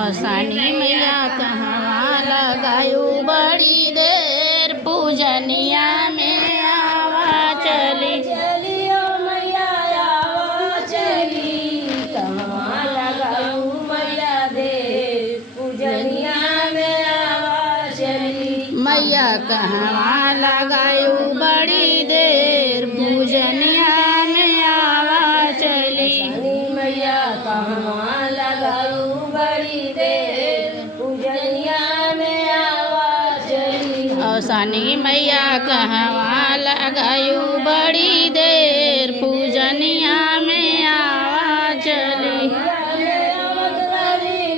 असानी मैया कहवा लगायू बड़ी देर पूजनिया में आवा चली। चलियो मैया आवा चली, कहवा लगायू मैया देर पूजनिया में आवा चली। मैया कहवा लगायू बड़ी देर पूजनिया में आवा चली। मैया कहवा लगायू बड़ी देर पूजनिया में आवा चली। असानी मैया कहवा लगायू बड़ी देर पूजनिया में आवा चली।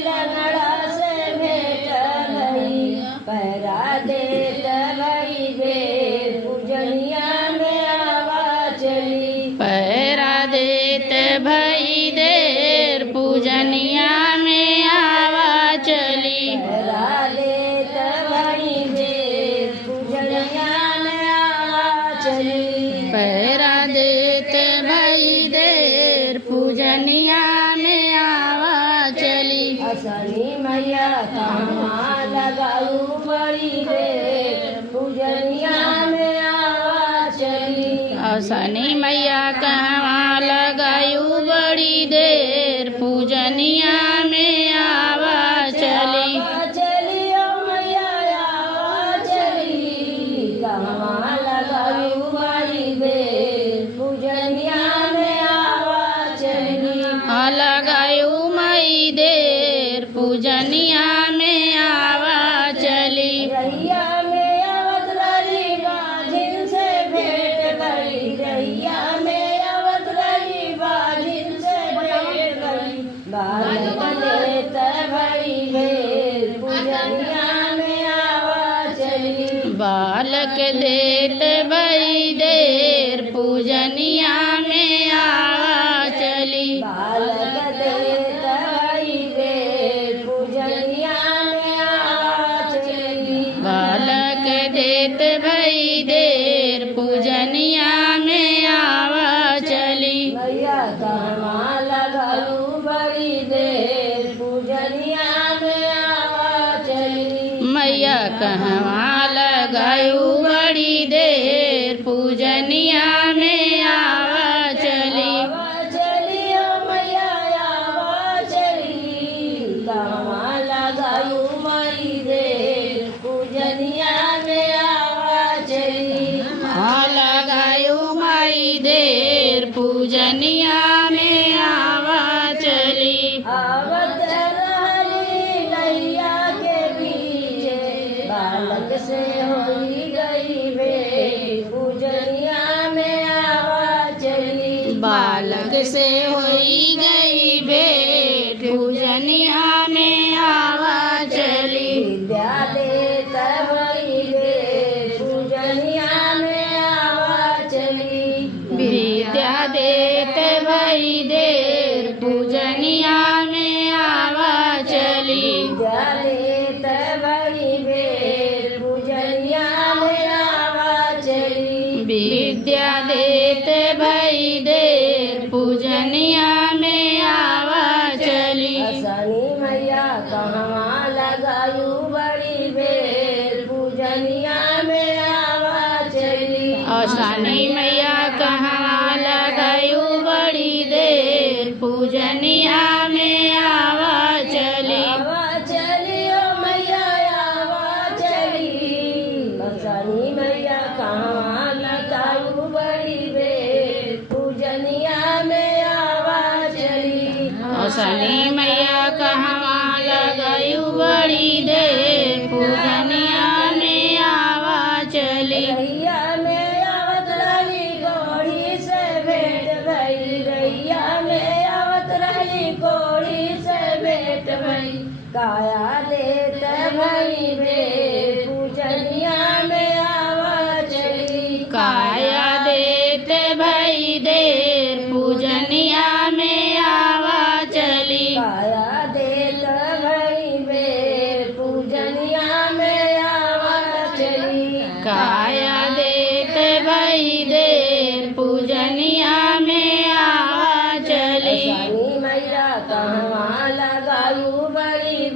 लंगड़ा से भेंट भई, पैरा देत भई देर पूजनिया में आवा चली। पैरा देत भई देर पूजनिया में आवा चली। पैरा देत भई देर पूजनिया में आवा चली। पैरा देत भई देर पूजनिया में आवा चली। असली मैया कहवा लगाऊ बड़ी देर पूजनिया में आवा चली। असानी मैया कहवा लगायू बड़ी देर पूजनिया में आवा चली। चलियो मैया आवा चली, कहवा लगाऊ बड़ी देर पूजनिया में आवा चली। लगायू मई देर पूजनिया में आवा चली। रैया में आवत रही बाझिन से भेंट करी, रैया में आवत रही बाझिन से भेंट करी। बालक देत भई देर पूजनिया में आवा चली। बालक देत भई देर पूजनिया में आवा चली। बालक देत भई देर पूजनिया में आवा चली। बालक देत भई देर पूजनिया में आवा चली। मैया कहवा लगाऊ बड़ी देर पूजनिया में आवा चली। मैया कहवा लगायू बड़ी देर पूजनिया में आवा चली। आवा चलियो मैया आवा चली, कहवा लगाऊ बड़ी देर पूजनिया में आवा चली। लगायू माई देर पूजनिया में आवा चली। आवत रहली नैया के बीचे, बालक से होई गई भेंट पूजनिया में आवा चली। बालक से होई गई भेंट पूजनिया में आवा चली। विद्या देत भई देर पूजनिया में आवा चली। विद्या देत भई देर पूजनिया में आवा चली। विद्या देत भई देर पूजनिया में आवा चली। विद्या देत भई देर पूजनिया में आवा चली। असली मैया कहवा लगायू बड़ी देर पूजनिया में आवा चली। असानी मैया कहवा लगायू बड़ी देर पूजनिया में आवा चली। आवा चलियो मैया आवा चली। असली मैया कहवा लगायू बड़ी देर पूजनिया में आवा चली। असानी मैया कहवा लगायू बड़ी देर पूजनिया में आवा चली। रैया में आवत रही कोढ़ी से भेंट भई, रैया में आवत रही कोढ़ी से भेंट भई। काया देत भई देर पूजनिया में आवा चली। काया देत भई देर पूजनिया में आवा चली। काया देत भई देर पूजनिया में आवा चली। काया देत भई देर पूजनिया में आवा चली। असली मैया कहवा लगायू बड़ी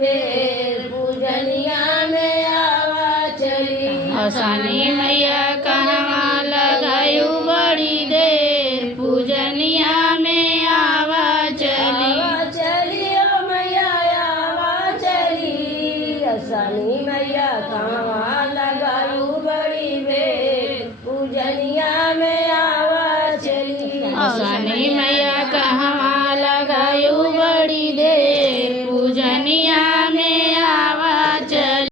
असानी मैया कहवा लगायू बड़ी देर पूजनिया में आवा चली। आवा चली ओ मैया आवा चली, असानी मैया कहवा